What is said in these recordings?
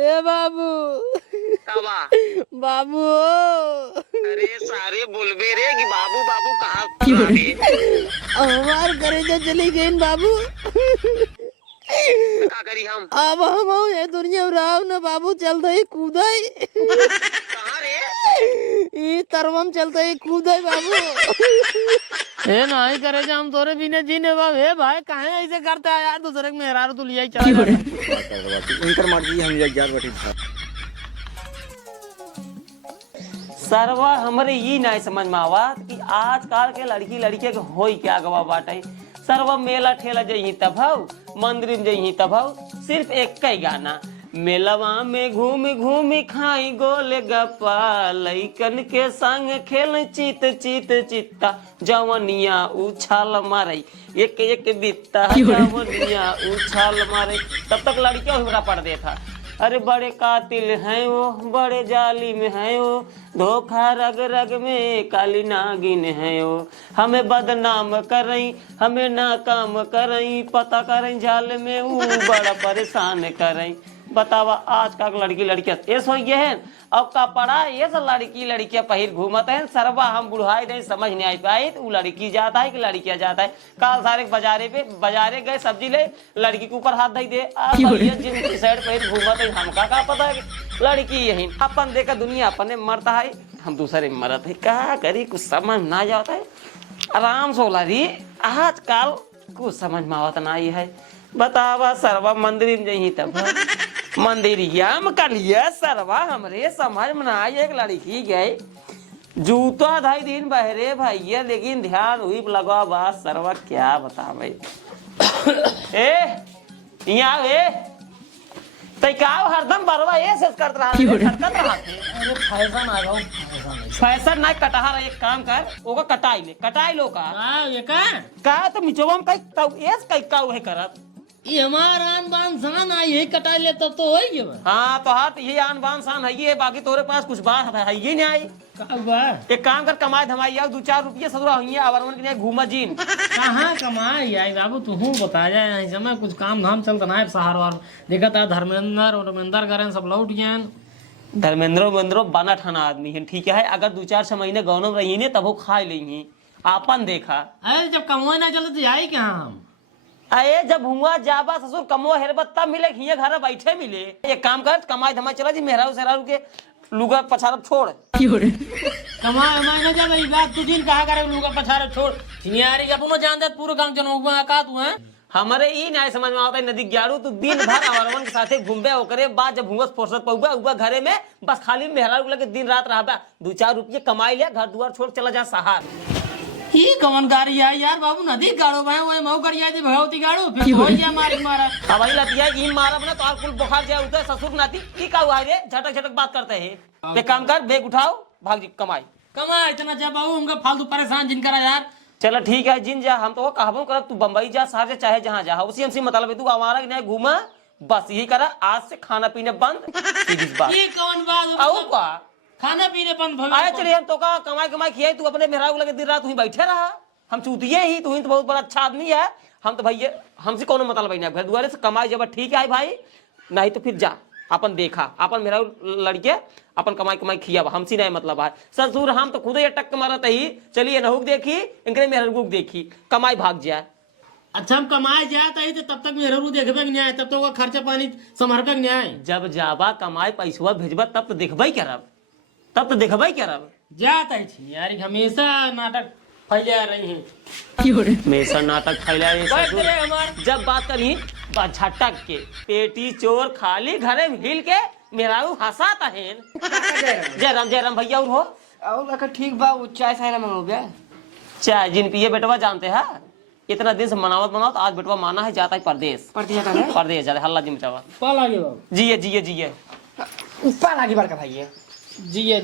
ए बाबू कावा बाबू अरे सारे बोलबे रे कि बाबू बाबू कहाँ रे हमार करे जो चली गई बाबू। का करी हम अब हम ये दुनिया उड़ाव न बाबू चलते ही कूदे कहाँ रे ई तरवम चलते ही कूदे बाबू। ए नहीं करे जो हम तोरे बिना जीने बाबू। हे भाई काहे ऐसे करता है यार दूसरे के मेहरारू तू लिया चला इनकर मर्जी हम यार बैठी सरवा हमरे ये नहीं समझ में आवत कि आजकल के लड़की लड़के के होई क्या गवा बाटे। सरवा मेला ठेला जही तब हऊ, मंदिर में जही तब हऊ, सिर्फ एक ही गाना मेलवा में घूम घूम खाई गोले गप्पा लइकन के संग खेल चित चित चित्ता जवनिया उछाल मारई एक एक बित्ता जवनिया उछाल मारई। तब तक लड़कियों हमरा पढ़ दे था। अरे बड़े कातिल हैं वो, बड़े जालिम हैं वो, धोखा रग रग में काली नागिन है वो, हमें बदनाम कर रही हमें नाकाम कर रही पता करें जाल में वो बड़ा परेशान कर रही। बतावा आज का लड़की लड़कियां ऐसा ये है अब का पड़ा ये सब लड़की लड़कियां पहिर घूमत है। सरवा हम बुढ़ाई नहीं समझ नहीं आई पाई वो लड़की जाता है कि लड़कियां जाता है। काल सारे बाजारे गए सब्जी ले लड़की के ऊपर हाथ धई दे जिन साइड पहिर घूमत है हमका का पता है लड़की यही अपन देखा दुनिया अपने मरता है हम दूसरे मरत है। क्या करी कुछ समझ ना जाता है आराम से होला रही आजकल कुछ समझ में आवत ना है। बतावा सरवा मंदिर में जही तब मंदिरिया में कलिया सरवा हमरे समझ में ना आई। एक लड़की गई जूता ढाई दिन बहरे भैया लेकिन ध्यान हुई लगा बात सरवा क्या बता भाई ए यहाँ ए तैकाव हरदम बरवा ये सब करत रहा अरे फैशन आ जाओ फैशन ना कटहा एक काम कर ओका कटाई लो का ये का तो मिचोवा में कई का है करत ये हमारा आन बान शान आई यही कटा ले तब तो होई ये हाँ तो हाथ ये आन बान शान है बाकी तोरे पास कुछ बात है ही नहीं आई। एक काम कर कमाई धमाई आओ 2-4 रुपये ससुरा हुई आवरवन के लिए घूमा जीन कहाँ कमाई आई बाबू तू बता जाए समय कुछ काम धाम चलता ना सहार वार देखा था धर्मेंद्र करें सब लौट गए। धर्मेंद्र बना ठाना आदमी है ठीक है। अगर 2-4 महीने गाँव में रही ने तब वो खा लेंगे आपन देखा। अरे जब कमाई ना चले तो जाए क्या हम अरे जब हुआ जाबा ससुर कमो हेरबत तब मिले हिये घर बैठे मिले। एक काम कर कमाई धमाई चला जी मेहरारू सेहरारू के लुगा पछारब छोड़ कमाई ना जब ई बात तू दिन कहा करे लुगा पछारब छोड़ यारी जब न जान दे पूरे गांव जनोबा का तू है हमारे ई नहीं समझ में आता है नदी ग्यारू तू दिन भर अवरवन के साथे घूमबे ओकरे बाद जब हुआ फुर्सत पउबा उबा घरे में बस खाली मेहरारू लगे दिन रात रहबा 2-4 रुपये कमाई ले घर दुआर छोड़ चला जा सहार। ही कौन गाड़ी है यार बाबू नदी गाड़ो भाई वो मऊ करिया थी भगवती गाड़ो फिर हो गया मारा अब वही लतिया ई मारब ना तो और कुल बुखार जाए उधर ससुर नाती की का हुआ रे झटक बात करते हैं। एक काम कर बैग उठाओ भाग जी कमाई इतना जा बाबू हमका फालतू परेशान जिन करा यार। चलो ठीक है जिन जा हम तो कहबो करब तू बम्बई जा शहर जा चाहे जहाँ जा उसी हमसे मतलब है तू आवारा नहीं घूमा बस यही करा आज से खाना पीने बंद सीधी बात। ये कौन बात आओ का खाना पीने बंद आए चलिए हम तो का कमाई खियाई तू अपने मेहरारू लगे दिन रात वहीं बैठे रहा हम चूतिए ही तू ही तो बहुत बड़ा अच्छा आदमी है। हम तो भैया हमसे कौन मतलब नहीं घर दुआरे से कमाई जब ठीक है भाई नहीं तो फिर जा अपन देखा अपन मेहरारू लड़के अपन कमाई खिया हमसे नहीं मतलब है। ससुर हम तो खुद ही टक मारत ही चलिए नहुक देखी इनके मेहरारू देखी कमाई भाग जाए। अच्छा हम कमाए जाता है तो तब तक मेहरारू देखबे नहीं आए तब तो वो खर्चा पानी संभालबे नहीं आए। जब जाबा कमाई पैसा भेजबा तब तो देखबे करब तब तो देखबे करब जाता है यार हमेशा नाटक फैला रही हैं हमेशा नाटक फैला रही। जब बात करी झटक के पेटी चोर खाली घरे में हिल के मेहरारू हंसाता है। जयराम भैया और हो और ठीक बा चाय साय ना मंगो गया चाय जिन पिए बेटवा जानते हैं इतना दिन से मनावत आज बेटवा माना है जाता है परदेश जाता है हल्ला जी मचावा पाल आगे बाबू जिए ऊपर आगे बार का भाई जिए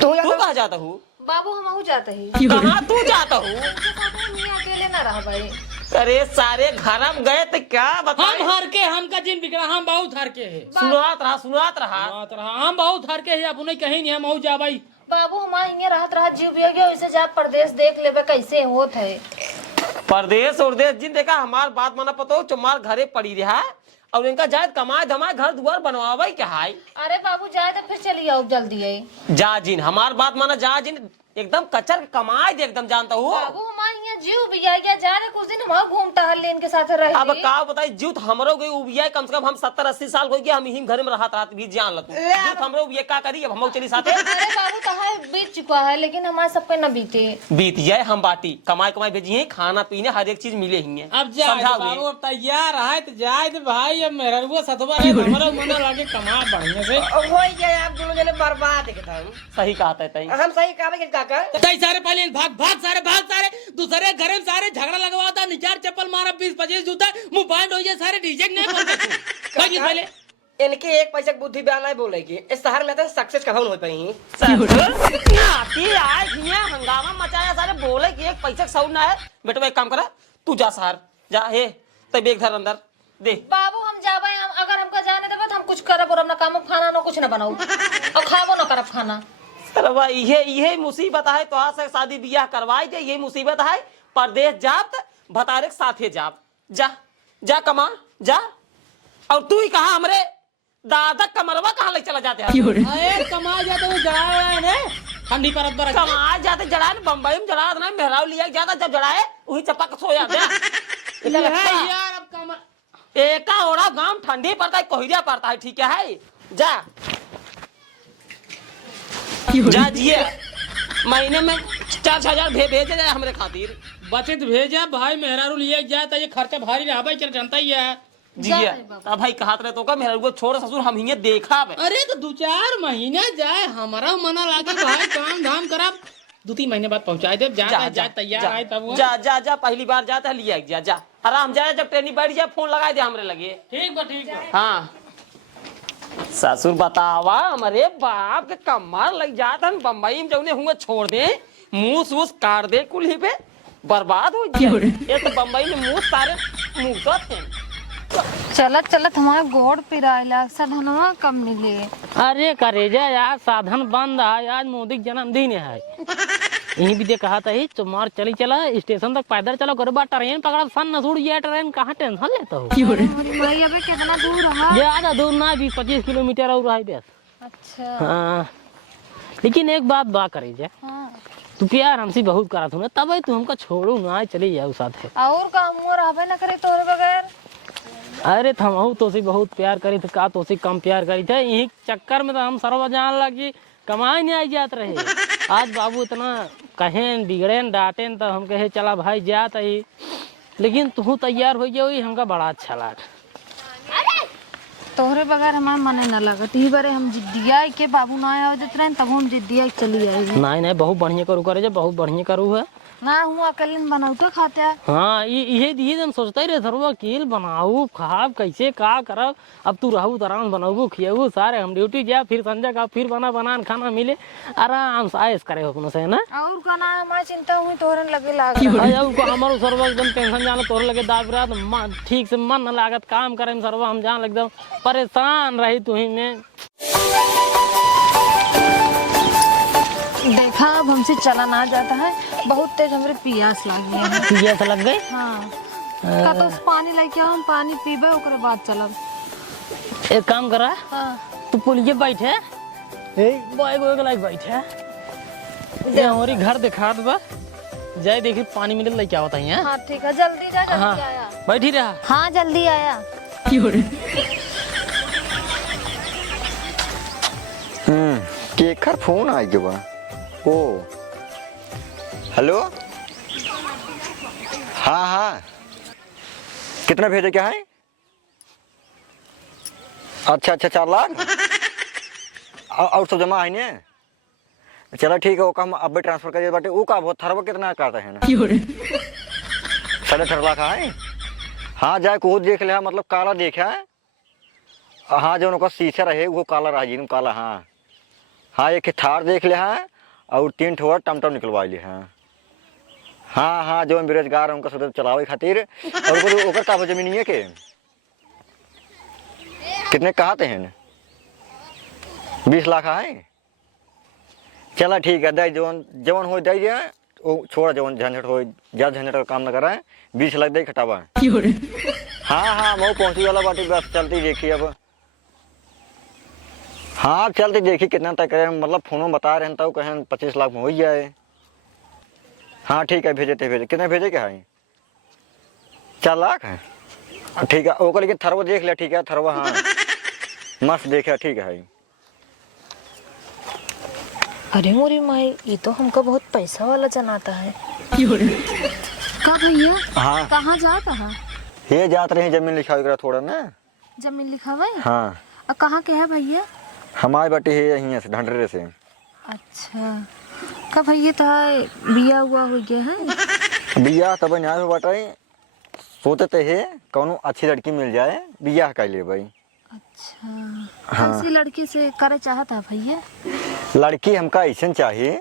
तू कहाँ जाता हूँ बाबू हम जाते ही कहाँ तू जाता हूँ अकेले ना रहा भाई। अरे सारे घर में गए तो क्या बता हम हर के हमका जिन बिगड़ा हम बहुत हर के है सुनात रहा हम बहुत हर के है अब उन्हें कहीं नहीं हम मऊ जा भाई बाबू हमारे यहाँ रहत रहा जीव गया वैसे जा प्रदेश देख लेबे कैसे होत है। परदेश जिन देखा हमार बात माना पतो चुमार घरे पड़ी रहा और इनका जायद कमाए धमाए घर दुआर बनवावे क्या है। अरे बाबू जाए तो फिर चलिए आओ जल्दी आई। जा जिन हमार बात माना, जा जिन एकदम कचर कमाए दे एकदम जानता हूँ। बाबू हमारे यहाँ जीव भी आ गया, जा रहे कुछ दिन हम घूमता हल्ले इनके साथ रह अब का बताई जूत हमरो गई उबिया कम से कम हम 70-80 साल हो गया हम ही घर में रहत भी जान लतू जूत हमरो उबिया का करी अब हम चली साथे। अरे बाबू तहार बीत चुका है लेकिन हमारे सबके न बीते। बीत जाए हम बाटी कमाई भेजी है, खाना पीने हर एक चीज मिले ही है। अब जा बाबू अब तैयार है तो जाए तो भाई अब मेरा वो सतवा है हमारा मना लागे कमा बढ़िया से हो गया आप दोनों जने बर्बाद एकदम। सही कहा तई हम सही कहा काका। तई सारे पहले भाग सारे दूसरे घर में सारे झगड़ा लगवाता निचार चप्पल मारा 20-25 जूता मुंह बांध हो जाए सारे रिजेक्ट नहीं करते पहले इनके एक पैसे बुद्धि बयान नहीं बोलेगी इस शहर में तो सक्सेस कभी हो पाई। हंगामा मचाया सारे बोले कि एक पैसे सौ ना है। बेटा एक काम करा तू जा शहर जा हे तब एक घर अंदर दे। बाबू हम जाबे हम अगर हमका जाने देबे तो हम कुछ करब और अपना काम खाना न कुछ न बनाऊ और खाबो न करब खाना। सरवा ये मुसीबत है तो से शादी बियाह करवाई दे ये मुसीबत है। परदेश जात भतारे के साथे जाब जा जा कमा जा। और तू ही कहा हमरे दादा कमरवा कहाँ ले चला जाते हैं। अरे कमा जाते वो जड़ा ने ठंडी परत पर कमा जाते जड़ा बम्बई में जड़ा ना मेहराव लिया जाता जब जड़ाए वही चपक सो जाते यार अब कमा एका ओरा गांव ठंडी पड़ता है कोहरिया पड़ता है ठीक है। जा जा जिए महीने में 4,000 भेजे जाए हमरे खातिर बचत भेजा भाई मेहरारू लिए जाए तो ये खर्चा भारी रहा भाई जनता ही है जिए अब भाई कहत रहे तो का मेहरारू को छोड़ ससुर हम ही देखा। अरे तो 2-4 महीना जाए हमारा मना लागे भाई काम धाम करब 2-3 महीने बाद पहुंचाए दे जा तैयार आए तब जा पहली बार जाता है लिया जा आराम जाए जब ट्रेन बैठ जाए फोन लगा दे हमरे लगे। ठीक बा हाँ ससुर बतावा हमारे बाप के कमर लग जाता है बम्बई में जौने हुए छोड़ दे मुंह काट दे कुल्ही पे बर्बाद हो जाए। ये तो बम्बई में मुंह सारे मुँह थे। चलत हमारा गोड़ पिराइला साधनवा कम मिले। अरे करेजा यार साधन बंद है आज मोदी के जन्मदिन है यहीं भी कहा था ही तुम्हार चली चला स्टेशन तक पैदल चलो घर बार ट्रेन पकड़ा सन न छूट जाए ट्रेन कहाँ टेंशन लेता हो। भाई अबे कितना दूर है। ज्यादा दूर ना 20-25 किलोमीटर और है बस। अच्छा हाँ लेकिन एक बात करेजा तू प्यार हमसे बहुत करा तू ना तब तू हमको छोड़ू ना चली जाऊ साथ और काम हो रहा न करे तोरे बगैर। अरे हम तो से बहुत प्यार करी थे का तो से कम प्यार करी थे यही चक्कर में तो हम सर्व जान लगी कमाई नहीं आई जात रहे। आज बाबू इतना कहें बिगड़े डांटे तो हम कहे चला भाई जात ही लेकिन तू तैयार हो गई हमका बड़ा अच्छा लगा। तोहरे बगैर हमारे मने न लगत ई बारे हम जिद्दिया के बाबू ना आए देत रहे तब हम जिद्दिया चली आई। नहीं बहुत बढ़िया करू करे बहुत बढ़िया करू है ना हूँ अकेले बनाऊ तो खाते। हाँ ये हम सोचते ही रहे सर्व वकील बनाऊ खाब कैसे का करब अब तू रहू तो आराम बनाऊ खियाऊ सारे हम ड्यूटी जा फिर संजय का फिर बना खाना मिले आराम से आयस करे अपने से ना। और का ना हमारी चिंता हुई तोहरे लगे लाग हमारो सर्व एकदम टेंशन जाना तोहरे लगे दाब रहा ठीक से मन न लागत काम करे में सर्व हम जान एकदम परेशान रही तू ही में। देखा अब हमसे चला ना जाता है बहुत तेज हमरे प्यास लगी है। प्यास लग गई हाँ का तो पानी लेके हम पानी पीबे ओकरे बाद चलब। एक काम करा हाँ तू पुलिये बैठे बैठे ये हमारी घर दिखा दबा जाए देखी पानी मिले लेके आवता है। हाँ ठीक है जल्दी जा जल्दी आया। बैठी रहा हाँ जल्दी आया। केकर फोन आ गया बा ओ हेलो हाँ कितना भेजे क्या है। अच्छा 4 लाख और सब जमा है ने चलो ठीक है वो काम अब ट्रांसफर कर बाटे वो का बहुत थरवा कितना करता है ना 18.5 लाख है। हाँ जाए को देख ले मतलब काला देखा है। हाँ जो उनका शीशा रहे वो काला रहा जी काला। हाँ एक थार देख ले है और 3 ठोर टमटम निकलवा लिए हैं। हाँ जो बेरोजगार है उनका सदर चलावे खातिर और ओकर का जमीन है के कितने कहते हैं 20 लाख है। चला ठीक है दे जवन हो दे छोड़ा जवन झंझट हो ज्यादा झंझट का काम न करा 20 लाख दे खटावा। हाँ हाँ मैं पहुंची वाला बाटी, बस चलती देखी अब। हाँ चलती देखी कितना तक करे, मतलब फोनों बता रहे हैं तो कहें 25 लाख में हो ही जाए। हाँ ठीक है भेजे थे, भेजे कितने भेजे क्या है? 4 लाख है ठीक है। ओकर लेकिन थरवा देख लिया ठीक है, थरवा हाँ मस्त देखा ठीक है। अरे मोरी माई, ये तो हमको बहुत पैसा वाला जनाता है। का भैया हाँ कहाँ जाता है? ये जात रहे जमीन लिखा वगैरह थोड़ा ना। जमीन लिखा हुआ है? हाँ कहाँ के है भैया? हमारी बाटी है यहीं से ढंडरे से। अच्छा का भैया तो बिया हुआ हो गया है? बिया तब यहाँ बाटाई सोते थे है कौनो अच्छी लड़की मिल जाए बिया कर ले भाई। अच्छा हाँ। ऐसी लड़की से करे चाहता है भैया? लड़की हमका ऐसा चाहिए,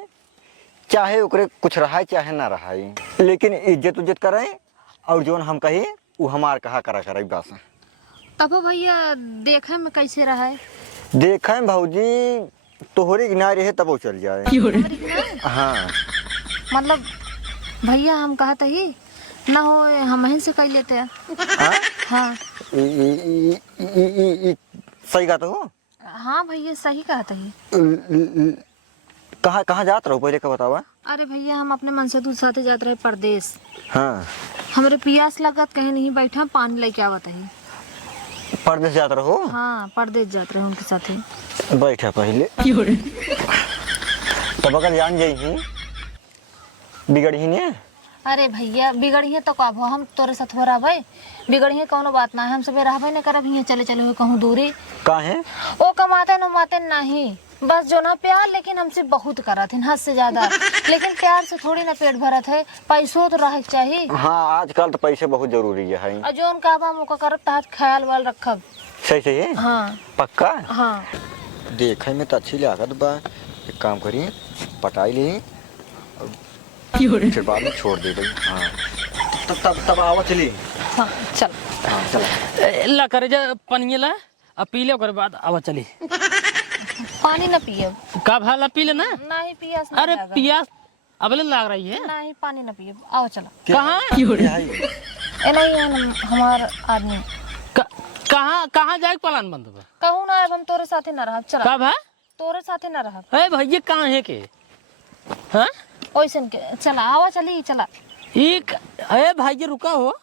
चाहे ओकरे कुछ रहा चाहे ना रहा, लेकिन इज्जत उज्जत करे और जोन हम कही वो हमार कहा करा करे बस। तब भैया देखे में कैसे रहा है? देखे भाजी तोहरी गिनार रहे तब वो चल जाए। हाँ मतलब भैया हम कहा था ही ना हो, हम यहीं से कर लेते हैं। हाँ हाँ सही कहा हो। हाँ भैया सही कहा था ही। कहाँ कहाँ जात रहो पहले का बतावा? अरे भैया हम अपने मन से दूध साथे जाते रहे परदेश। हाँ हमारे पियास लगत कहीं नहीं बैठा, पानी लेके आवत है। परदेश जात रहो? हाँ परदेश जाते रहे उनके साथ। बैठा पहले तब अगर जान जाइए बिगड़ी नहीं। अरे भैया बिगड़ी है तो का भो, हम तोरे साथ हो रहा बिगड़ी है कोनो बात ना है, हम सब रहबे न करब हियां चले चले हुए कहूँ दूरी। का है ओ कमाते न माते नहीं, बस जो ना प्यार लेकिन हमसे बहुत करत है, हद से ज्यादा। लेकिन प्यार से थोड़ी ना पेट भरत है, पैसों तो रहे चाहिए। हाँ आजकल तो पैसे बहुत जरूरी है। और जो उनका हम उनका करब तात ख्याल वाल रखब। सही सही है हाँ पक्का। हाँ देखे में तो अच्छी लागत बा, एक काम करिए पटाई ली फिर बाद में छोड़ दे गई। हाँ तब आवा चली। हाँ चल। हाँ चल ला करे जा पनिया ला, अब पी ले ओकर बाद आवा चली। पानी न पिए का भाला पी ले ना। नहीं, पियास अरे पियास अबले लाग रही है। नहीं, पानी न पिए, आओ चलो। कहाँ ए नहीं है हमार आदमी। कहाँ कहाँ जाए प्लान बंद बा? कहूँ ना अब हम तोरे साथे न रहब, चला। का भा तोरे साथे न रहब। अरे भैया कहाँ है के? हाँ ओइसन के चला, आवा चली चला। अरे भाई रुका हो,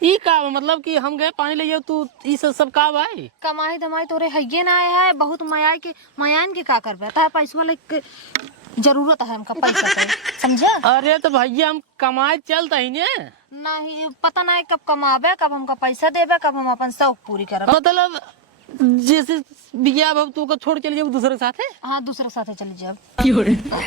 ई का मतलब कि हम गए पानी ले तू ई सब का भाई? कमाई धमाई तोरे हइये ना आया है, बहुत मयान के का करबे? ता पैसा वाले के जरूरत है हमका पैसा के, समझे? अरे तो भैया हम कमाए चलता ही ने नहीं पता नहीं कब कमाबे, कब हमका पैसा देबे, कब हम अपन शौक पूरी करब। मतलब जैसे बिया अब तू को छोड़ चली जाओ दूसरे साथे। हाँ दूसरे साथे चली जाब।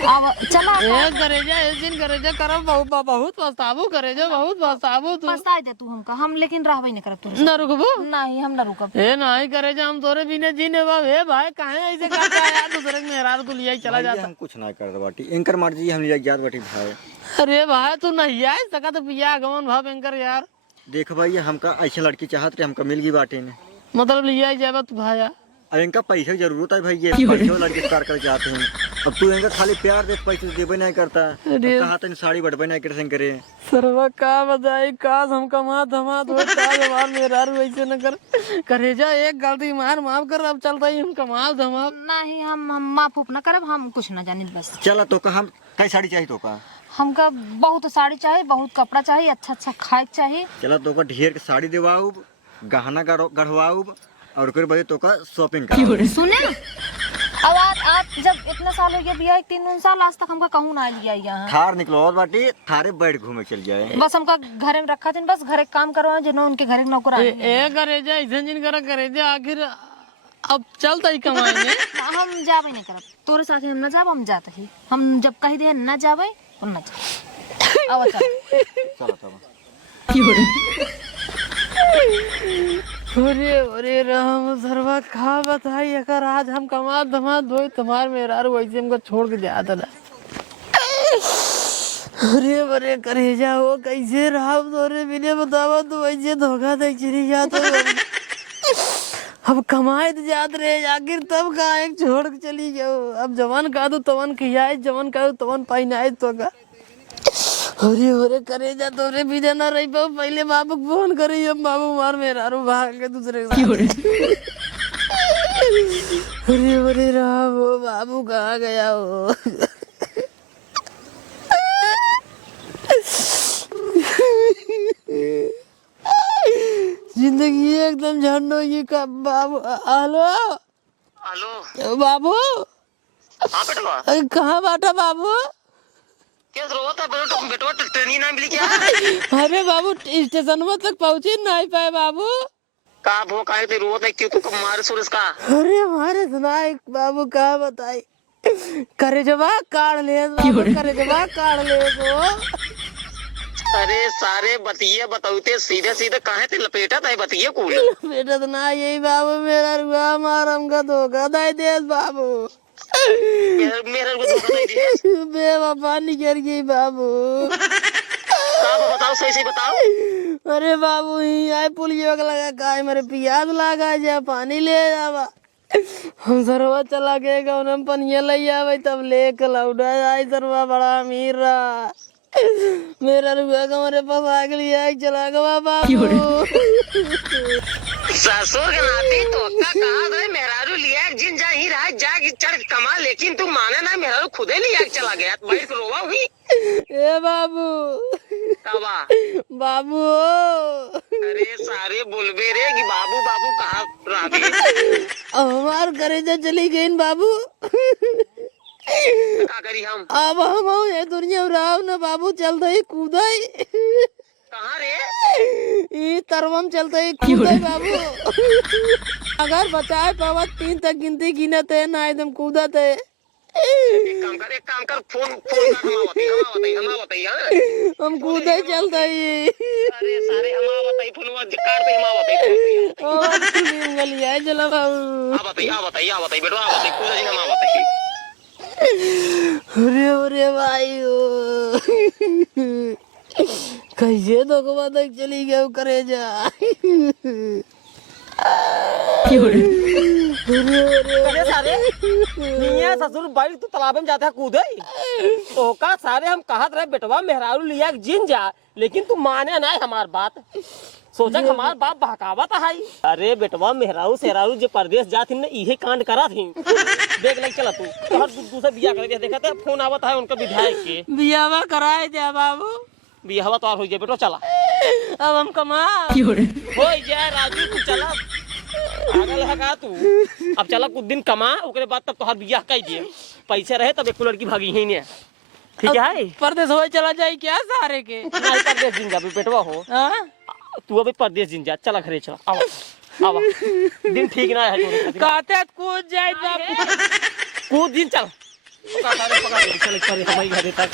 आवा चला। ए करेजा इस दिन करेजा करब बहुत पछताबू करेजा, बहुत पछताबू तू। पछताए दे तू हमका, हम लेकिन रहबे नहीं करब तोरे न रुकबू? नहीं हम न रुकब। ए नहीं करेजा हम तोरे बिना जीने बा। ए भाई काहे ऐसे करता है यार? दूसरे के मेहरार तू लिया चला जाता। हम कुछ ना कर बाटी, इनकर मर्जी हम लिया जात बाटी भाई। अरे भाई तू नहीं आए सका तो पिया गवन भाव एंकर यार। देख भाई हमका ऐसी लड़की चाहत रहे, हमका मिल गई बाटी ने, मतलब लिया जाए तू भाया। अब इनका पैसे की जरूरत है भाई, ये पैसे लड़के प्यार कर जाते हैं। अब तू इनका खाली प्यार दे, पैसे देवे नहीं करता, कहा तो साड़ी बढ़वे नहीं कर करे। सरवा का बताई, काश हम कमा धमा तो काश हमार मेहरार वैसे न कर करेजा। एक गलती माफ कर, अब चलता ही हम कमा धमा। नहीं हम माफ उफ न करब, हम कुछ न जानी बस। चला तो का हम कई साड़ी चाहिए तो का? हमका बहुत साड़ी चाहिए, बहुत कपड़ा चाहिए, अच्छा अच्छा खाए चाहिए। चला तो का ढेर के साड़ी देवाऊ, गहना गढ़वाऊ और फिर बजे तो का शॉपिंग कर। सुने अब आज जब इतना साल हो गया बिया, 3 साल आज तक हमका कहूँ ना लिया यहाँ। थार निकलो और बाटी थारे बैठ घूमे चल जाए। बस हमका घरे में रखा थी, बस घरे काम करवाए जिन्होंने उनके घरे नौकर। ए करेजा इधन जिन करेजा आखिर अब चलता ही कमाएंगे। हम जाबे नहीं करब तोरे साथे, हम न जाब, हम जाते ही। हम जब कही दे न जाबे और न जाब। आओ चल चलो तब अरे अरे राम सरवा खा बताई अगर आज हम कमा धमा धोई तुम्हार मेहरार वैसे हमको छोड़ के जाता ना। अरे अरे करेजा वो कैसे रहा तोरे बिना बतावा तो वैसे धोखा दे चली जाता। अब कमाए तो जात रहे आखिर तब का एक छोड़ के चली गयो। अब जवान का दो तवन खियाए, जवान का दो तवन पाई ना तो का। अरे अरे करे जा तोरे बीजा ना रही पाऊ पहले बाबू को फोन करी हम बाबू मार मेरा रो भाग के दूसरे के साथ। अरे अरे राम वो बाबू कहाँ गया हो। जिंदगी एकदम झंड होगी का बाबू। हेलो हेलो बाबू हाँ बेटवा कहाँ बाटा बाबू। क्या रोता बेटवा ट्रेनिंग ना मिली क्या? अरे बाबू स्टेशन में तक पहुँचे नहीं पाए बाबू। का भो काहे ते रोत है क्यों तू मारे सुरेश का? अरे हमारे सुनाए बाबू कहा बताई करे जबा काट ले बाबू करे जबा काट ले को। अरे सारे बतिये बताउते सीधे सीधे काहे ते लपेटा था बतिये कूल बेटा तो ना यही बाबू मेरा रुआ मारम का धोखा दे दे बाबू। मेरे को धोखा दे दिए बेवफा निकल गई बाबू। का बताओ सही सही बताओ। अरे बाबू ही आए पुलियो का लगा काय मेरे प्याज लगा जा पानी ले जावा हम सरवा चला के गाँव में पनिया ले आवे तब लेके लौटा आई सरवा बड़ा अमीर रहा मेरा रुआ का मेरे पास आ गया चला गवा बाबू। ससुर के नाती तो का कहा दे मेहरारू लिया जिन जा ही रहा जा चढ़ कमा लेकिन तू माने ना मेहरारू खुदे लिया चला गया भाई को रोवा हुई ए बाबू तबा बाबू अरे सारे बोलबे रे कि बाबू बाबू कहाँ रहा हमार करे जो चली गई बाबू। का करी हम अब हम ये दुनिया उड़ाव ना बाबू चल दई कूदई कहाँ रे ये तरवम चलते ही कूदई बाबू। अगर बचाए पावा 3 तक गिनती गिनते ना एकदम कूदते। एक काम कर फोन फोन कर हमा बताई हम कूदे चलते ही। अरे सारे हमा बताई फोन काट दे हमा बताई ओ गलिया चला बाबू। आ बताई बेटा आ बताई कूदा जी हमा बताई। अरे अरे भाई ओ कैसे धोखा तक चली गया करे जा। अरे सारे मियां ससुर बाइक तो तालाब में जाता है कूदे तो का सारे हम कहत रहे बेटवा मेहरारू लिया जिन जा लेकिन तू माने ना हमार बात सोचा हमार बाप बहकावत है। अरे बेटवा मेहरारू सेहरारू जो परदेश जाती न इहे कांड करा थी देख ले चला तू हर दूसरा बिया करके देखा था फोन आवत है उनका विधायक के बियावा कराए जा बाबू। बियाहवा तो हो जाए बेटो चला अब हम कमा हो जाए राजू तू चला पागल है का तू। अब चला कुछ दिन कमा उसके बाद तब तोहर बियाह कर दिए पैसे रहे तब एक लड़की भागी ही नहीं ठीक है। परदेश हो चला जाए क्या सारे के नहीं परदेश जिन जा बेटवा हो हाँ? तू अभी परदेश जिन जा चला घरे चला आवा आवा दिन ठीक ना है कहते कूद जाए बाबू कूद दिन चल पकड़ हमारे घरे तक